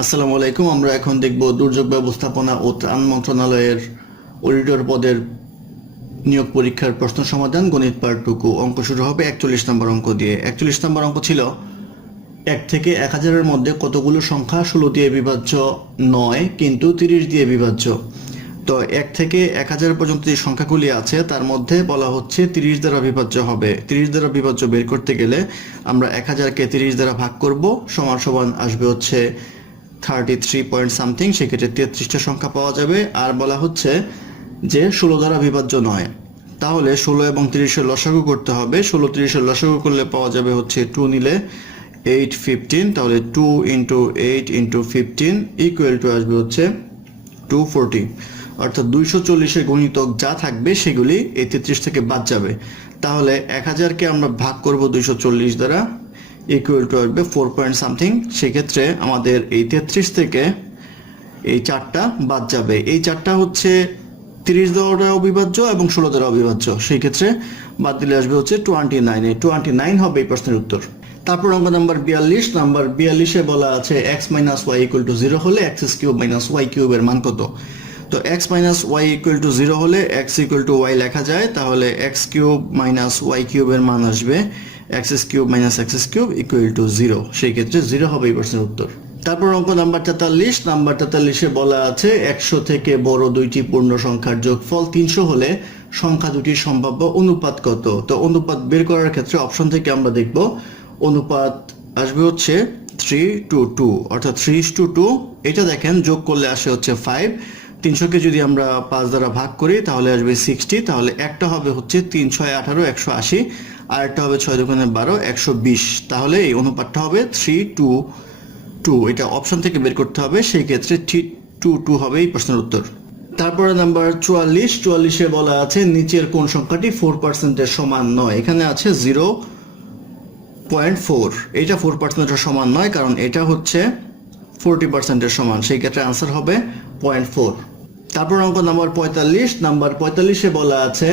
আসসালামু আলাইকুম, আমরা এখন দেখব দুর্যোগ ব্যবস্থাপনা ও ত্রাণ মন্ত্রণালয়ের অডিটর পদের নিয়োগ পরীক্ষার প্রশ্ন সমাধান। গণিত পার্টটুকু অঙ্ক শুরু হবে একচল্লিশ নম্বর অঙ্ক দিয়ে। একচল্লিশ নম্বর অঙ্ক ছিল এক থেকে এক হাজারের মধ্যে কতগুলো সংখ্যা? ষোলো দিয়ে বিভাজ্য নয়, কিন্তু তিরিশ দিয়ে বিভাজ্য। তো এক থেকে এক হাজার পর্যন্ত যে সংখ্যাগুলি আছে, তার মধ্যে বলা হচ্ছে তিরিশ দ্বারা বিভাজ্য হবে। তিরিশ দ্বারা বিভাজ্য বের করতে গেলে আমরা এক হাজারকে তিরিশ দ্বারা ভাগ করব, সমান সমান আসবে হচ্ছে থার্টি থ্রি পয়েন্ট সামথিং সেক্ষেত্রে তেত্রিশটা সংখ্যা পাওয়া যাবে। আর বলা হচ্ছে যে ষোলো দ্বারা বিভাজ্য নয়। তাহলে ষোলো এবং তিরিশের লসাগু করতে হবে। ষোলো, তিরিশের লসাগু করলে পাওয়া যাবে হচ্ছে টু নিলে এইট ফিফটিন তাহলে two into eight into fifteen equal to আসবে হচ্ছে টু ফোরটি অর্থাৎ দুইশো চল্লিশের গণিতক যা থাকবে সেগুলি এই তেত্রিশ থেকে বাদ যাবে। তাহলে এক হাজারকে আমরা ভাগ করব দুইশো চল্লিশ দ্বারা। ইকুয়াল টু আসবে ফোর পয়েন্ট সামথিং সেক্ষেত্রে আমাদের এই তেত্রিশ থেকে এই চারটা বাদ যাবে। এই চারটা হচ্ছে তিরিশ দ্বারা অবিভাজ্য এবং ষোলো দ্বারা অবিভাজ্য। সেই ক্ষেত্রে বাদ দিলে আসবে হচ্ছে টোয়েন্টি নাইন টোয়েন্টি নাইন হবে এই প্রশ্নের উত্তর। তারপর অঙ্ক নাম্বার বিয়াল্লিশ। নাম্বার বিয়াল্লিশে বলা আছে X minus Y equal to zero হলে এক্স কিউব মাইনাস ওয়াই কিউবের মান কত? তো X minus Y equal to zero হলে এক্স ইকুয়াল টু ওয়াই লেখা যায়, তাহলে এক্স কিউব মাইনাস ওয়াই কিউবের মান আসবে X cube minus X cube equal to zero সেই ক্ষেত্রে জিরো হবে এই প্রশ্নের উত্তর। তারপর অঙ্ক নাম্বার তেতাল্লিশ। নাম্বার তেতাল্লিশে বলা আছে, একশো থেকে বড় দুইটি পূর্ণ সংখ্যার যোগফল তিনশো হলে সংখ্যা দুটির সম্ভাব্য অনুপাত কত? তো অনুপাত বের করার ক্ষেত্রে অপশন থেকে আমরা দেখব, অনুপাত আসবে হচ্ছে থ্রি টু টু অর্থাৎ থ্রি টু টু এটা দেখেন, যোগ করলে আসে হচ্ছে ফাইভ তিনশোকে যদি আমরা পাঁচ দ্বারা ভাগ করি, তাহলে আসবে সিক্সটি তাহলে একটা হবে হচ্ছে তিন, ছয়, আঠারো, একশো আশি। আর একটা হবে ছয় দোকানে বারো, একশো বিশ। তাহলে এই অনুপাতটা হবে থ্রি টু টু এটা অপশন থেকে বের করতে হবে, সেই ক্ষেত্রে থ্রি টু টু হবে এই প্রশ্নের উত্তর। তারপরে নাম্বার চুয়াল্লিশ, চুয়াল্লিশে বলা আছে, নিচের কোন সংখ্যাটি ফোর পার্সেন্টের সমান নয়। এখানে আছে জিরো পয়েন্ট ফোর এটা ফোর পার্সেন্টের সমান নয়, কারণ এটা হচ্ছে ফোরটি পার্সেন্টের সমান। সেই ক্ষেত্রে আনসার হবে পয়েন্ট ফোর তারপর অঙ্ক নাম্বার পঁয়তাল্লিশ। নাম্বার পঁয়তাল্লিশে বলা আছে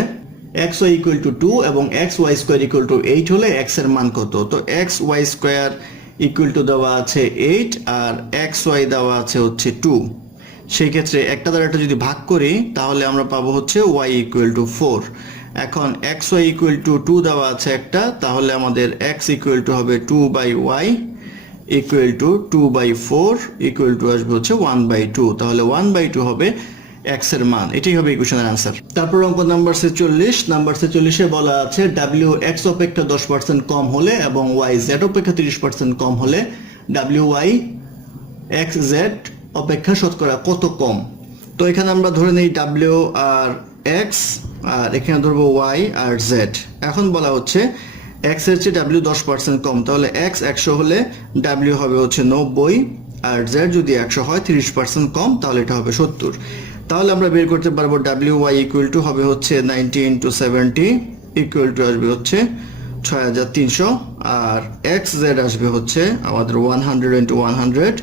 X Y equal to two এবং X Y square equal to eight হলে এক্সের মান কত? তো X Y square equal to দেওয়া আছে এইট আর এক্স ওয়াই দেওয়া আছে হচ্ছে টু সেই ক্ষেত্রে একটা দ্বারা একটা যদি ভাগ করি, তাহলে আমরা পাবো হচ্ছে ওয়াই ইকুয়াল টু ফোর এখন X Y equal to two দেওয়া আছে একটা, তাহলে আমাদের এক্স ইকুয়াল টু হবে two by Y equal to two by four equal to আসবে হচ্ছে ওয়ান বাই টু তাহলে ওয়ান বাই টু হবে এক্সের মান। এটাই হবে ইকুয়েশনের আনসার তারপর অঙ্ক নাম্বার ছেচল্লিশ। নাম্বার ছেচল্লিশে বলা আছে ডাব্লিউ এক্স অপেক্ষা দশ পার্সেন্ট কম হলে এবং ওয়াই জেড অপেক্ষা তিরিশ পার্সেন্ট কম হলে ডাব্লিউ ওয়াই এক্স জেড অপেক্ষা শতকরা কত কম? তো এখানে আমরা ধরে নেই ডাব্লিউ আর এক্স আর এখানে ধরবো ওয়াই আর জেড এখন বলা হচ্ছে এক্সের চেয়ে ডাব্লিউ দশ পার্সেন্ট কম। তাহলে এক্স একশো হলে ডাব্লিউ হবে হচ্ছে নব্বই, আর জেড যদি একশো হয় তিরিশ পার্সেন্ট কম, তাহলে এটা হবে সত্তর। তাহলে আমরা বের করতে পারব ডাব্লিউ ওয়াই ইকুয়াল টু হবে হচ্ছে ninety into seventy equal to আসবে হচ্ছে ছয় হাজার তিনশো আর এক্স জেড আসবে হচ্ছে আমাদের one hundred into one hundred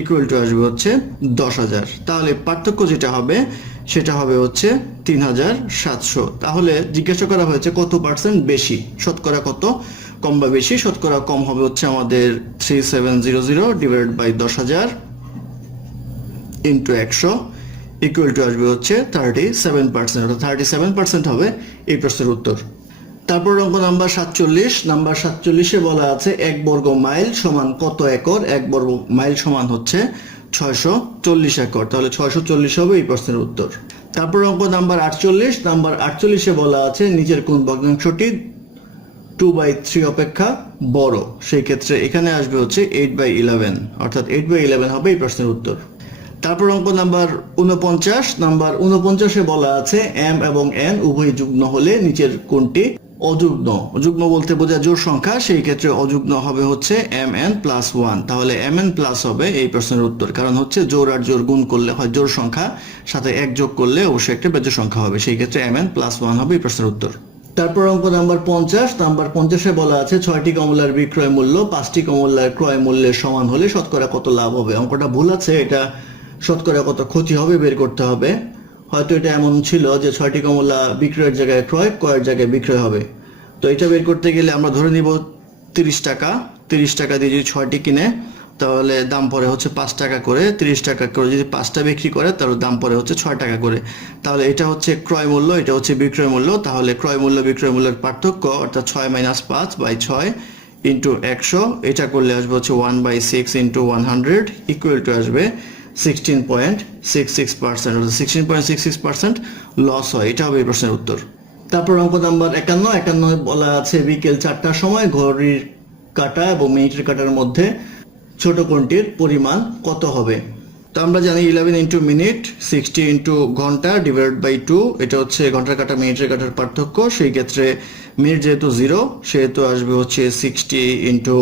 equal to আসবে হচ্ছে দশ হাজার। তাহলে পার্থক্য যেটা হবে, সেটা হবে হচ্ছে তিন হাজার সাতশো। তাহলে জিজ্ঞাসা করা হয়েছে কত পার্সেন্ট বেশি? শতকরা কত? কম বা বেশি? শতকরা কম হবে হচ্ছে আমাদের three seven zero zero divide by দশ হাজার ইন্টু একশো। ইকুয়াল টু আসবে হচ্ছে থার্টি সেভেন পার্সেন্ট অর্থাৎ থার্টি সেভেন পার্সেন্ট হবে এই প্রশ্নের উত্তর। তারপর অঙ্ক নাম্বার সাতচল্লিশ, নাম্বার সাতচল্লিশে বলা আছে এক বর্গ মাইল সমান কত একর? এক বর্গ মাইল সমান হচ্ছে ছয়শো চল্লিশ একর। তাহলে ছয়শো চল্লিশ হবে এই প্রশ্নের উত্তর। তারপর অঙ্ক নাম্বার আটচল্লিশ, নাম্বার আটচল্লিশে বলা আছে নিচের কোন ভগ্নাংশটি টু বাই থ্রি অপেক্ষা বড়? সেই ক্ষেত্রে এখানে আসবে হচ্ছে এইট বাই ইলেভেন অর্থাৎ এইট বাই ইলেভেন হবে এই প্রশ্নের উত্তর। তারপর অঙ্ক নাম্বার উনপঞ্চাশ নাম্বার উনপঞ্চাশে বলা আছে এম এবং এন উভয় যুগ্ম হলে নিচের কোনটি? অযুগ্ম। যুগ্ম বলতে বোঝা জোর সংখ্যা, সেই ক্ষেত্রে অযুগ্ম হবে হচ্ছে এম এন প্লাস ওয়ান। তাহলে এম এন প্লাস হবে এই প্রশ্নের উত্তর, কারণ হচ্ছে জোর আর জোর গুণ করলে হয় জোর সংখ্যা, সাথে এক যোগ করলে অবশ্যই একটা বেজোর সংখ্যা হবে, সেই ক্ষেত্রে এম এন প্লাস ওয়ান হবে এই প্রশ্নের উত্তর। তারপর অঙ্ক নাম্বার পঞ্চাশ, নাম্বার পঞ্চাশে বলা আছে ছয়টি কমলার বিক্রয় মূল্য, পাঁচটি কমলার ক্রয় মূল্যের সমান হলে শতকরা কত লাভ হবে? অঙ্কটা ভুল আছে, এটা শতকরা কত ক্ষতি হবে বের করতে হবে। হয়তো এটা এমন ছিল যে ছয়টি কমলা বিক্রয়ের জায়গায় ক্রয়, ক্রয়ের জায়গায় বিক্রয় হবে। তো এটা বের করতে গেলে আমরা ধরে নিব তিরিশ টাকা। তিরিশ টাকা দিয়ে যদি ছয়টি কিনে, তাহলে দাম পরে হচ্ছে পাঁচ টাকা করে। তিরিশ টাকা করে যদি পাঁচটা বিক্রি করে, তাহলে দাম পরে হচ্ছে ছয় টাকা করে। তাহলে এটা হচ্ছে ক্রয় মূল্য, এটা হচ্ছে বিক্রয় মূল্য। তাহলে ক্রয় মূল্য, বিক্রয় মূল্যের পার্থক্য অর্থাৎ ছয় মাইনাস পাঁচ বাই ছয় ইন্টু একশো। এটা করলে আসবে হচ্ছে one by six into one hundred equal to আসবে sixteen point six six percent sixteen point six six percent loss হয়। এটা হবে এই প্রশ্নের উত্তর। তারপর অঙ্ক নাম্বার একান্ন একান্ন বলা আছে বিকেল চারটার সময় ঘড়ির কাটা এবং মিনিটের কাটার মধ্যে ছোট কোণটির পরিমাণ কত হবে? তো আমরা জানি eleven into minute sixty into ঘণ্টা ডিভাইড বাই টু এটা হচ্ছে ঘণ্টার কাটা, মিনিটের কাটার পার্থক্য। সেই ক্ষেত্রে মিনিট যেহেতু জিরো সেহেতু আসবে হচ্ছে সিক্সটি ইন্টু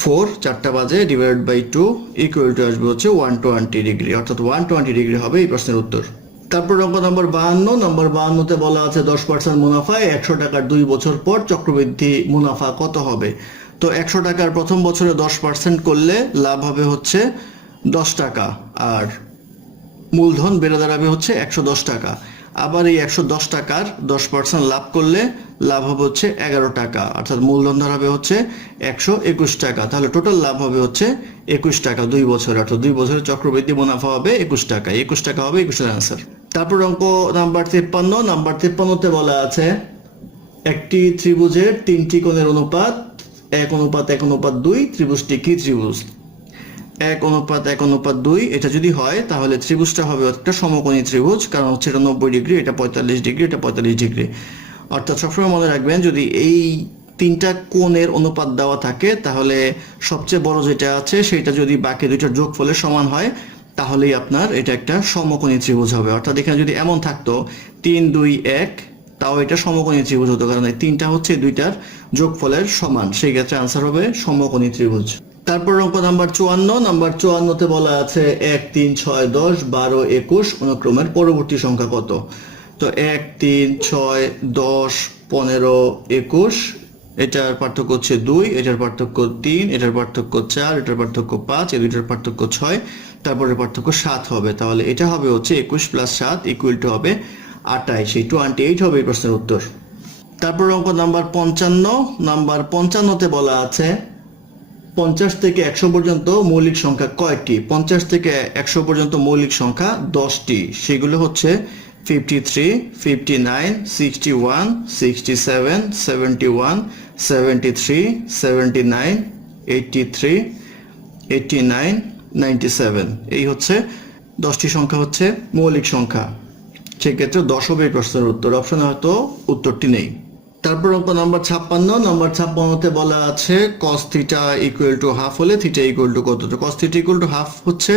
ফোর, চারটা বাজে divide by two equal to আসবে হচ্ছে ওয়ান টোয়েন্টি ডিগ্রি অর্থাৎ ওয়ান টোয়েন্টি ডিগ্রি হবে এই প্রশ্নের উত্তর। তারপর অঙ্ক নম্বর বাহান্ন নম্বর বাহান্নতে বলা আছে দশ পার্সেন্ট মুনাফায় একশো টাকার দুই বছর পর চক্রবৃদ্ধি মুনাফা কত হবে? তো একশো টাকার প্রথম বছরে দশ পার্সেন্ট করলে লাভ হবে হচ্ছে দশ টাকা, আর মূলধন বেড়ে দাঁড়াবে হচ্ছে একশো দশ টাকা। আবার এই একশো দশ টাকার দশ পার্সেন্ট লাভ করলে লাভ হবে হচ্ছে এগারো টাকা। অর্থাৎ মূলধন দাঁড়াবে হচ্ছে একশো একুশ টাকা। তাহলে টোটাল লাভ হবে হচ্ছে একুশ টাকা দুই বছর। অর্থাৎ দুই বছরের চক্রবৃদ্ধি মুনাফা হবে একুশ টাকা। একুশ টাকা হবে একুশের অ্যান্সার তারপর অঙ্ক নাম্বার তিপ্পান্ন। নাম্বার তিপ্পান্নতে বলা আছে, একটি ত্রিভুজের তিনটি কোণের অনুপাত এক অনুপাত এক অনুপাত দুই, ত্রিভুজটি কি ত্রিভুজ? এক অনুপাত এক অনুপাত দুই, এটা যদি হয়, তাহলে ত্রিভুজটা হবে একটা সমকোণী ত্রিভুজ, কারণ হচ্ছে এটা নব্বই ডিগ্রি, এটা পঁয়তাল্লিশ ডিগ্রি, এটা পঁয়তাল্লিশ ডিগ্রি। অর্থাৎ সবসময় মনে রাখবেন, যদি এই তিনটা কোণের অনুপাত দেওয়া থাকে, তাহলে সবচেয়ে বড় যেটা আছে, সেটা যদি বাকি দুইটার যোগফলের সমান হয়, তাহলেই আপনার এটা একটা সমকোণী ত্রিভুজ হবে। অর্থাৎ এখানে যদি এমন থাকতো, তিন, দুই, এক, তাও এটা সমকোণী ত্রিভুজ হতো, কারণ এই তিনটা হচ্ছে দুইটার যোগফলের সমান। সেই ক্ষেত্রে আনসার হবে সমকোণী ত্রিভুজ। তারপর অঙ্ক নাম্বার চুয়ান্ন, নাম্বার চুয়ান্নতে বলা আছে এক, তিন, ছয়, দশ, বারো, একুশ, অনুক্রমের পরবর্তী সংখ্যা কত? তো এক, তিন, ছয়, দশ, পনেরো, একুশ, এটার পার্থক্য হচ্ছে দুই, এটার পার্থক্য তিন, এটার পার্থক্য চার, এটার পার্থক্য পাঁচ, এই দুইটার পার্থক্য ছয় তারপরে পার্থক্য সাত হবে। তাহলে এটা হবে হচ্ছে একুশ প্লাস সাত ইকুয়াল টু হবে আটাইশ এই টোয়েন্টি এইট হবে এই প্রশ্নের উত্তর। তারপর অঙ্ক নাম্বার পঞ্চান্ন, নাম্বার পঞ্চান্নতে বলা আছে পঞ্চাশ থেকে একশো পর্যন্ত মৌলিক সংখ্যা কয়টি? পঞ্চাশ থেকে একশো পর্যন্ত মৌলিক সংখ্যা দশটি। সেগুলো হচ্ছে fifty three fifty nine sixty one sixty seven seventy one seventy three seventy nine eighty three eighty nine ninety seven এই হচ্ছে দশটি সংখ্যা হচ্ছে মৌলিক সংখ্যা। সেক্ষেত্রে দশ হবে এই প্রশ্নের উত্তর। অপশনে হয়তো উত্তরটি নেই। তারপর অঙ্ক নাম্বার ছাপ্পান্ন, নাম্বার ছাপ্পান্নতে বলা আছে cos theta equal to half হলে থিটা ইকুয়াল টু কত? তো cos theta equal to half হচ্ছে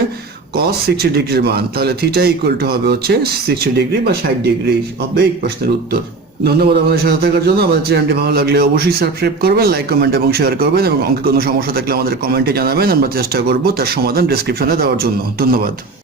কস সিক্সটি ডিগ্রির মান। তাহলে থিটা ইকুয়াল টু হবে হচ্ছে সিক্সটি ডিগ্রি বা ষাট ডিগ্রি হবে এই প্রশ্নের উত্তর। ধন্যবাদ আমাদের সাথে থাকার জন্য। আমাদের চ্যানেলটি ভালো লাগলে অবশ্যই সাবস্ক্রাইব করবেন লাইক কমেন্ট এবং শেয়ার করবেন এবং অঙ্কে কোনো সমস্যা থাকলে আমাদের কমেন্টে জানাবেন। আমরা চেষ্টা করব তার সমাধান ডিসক্রিপশনে দেওয়ার জন্য। ধন্যবাদ।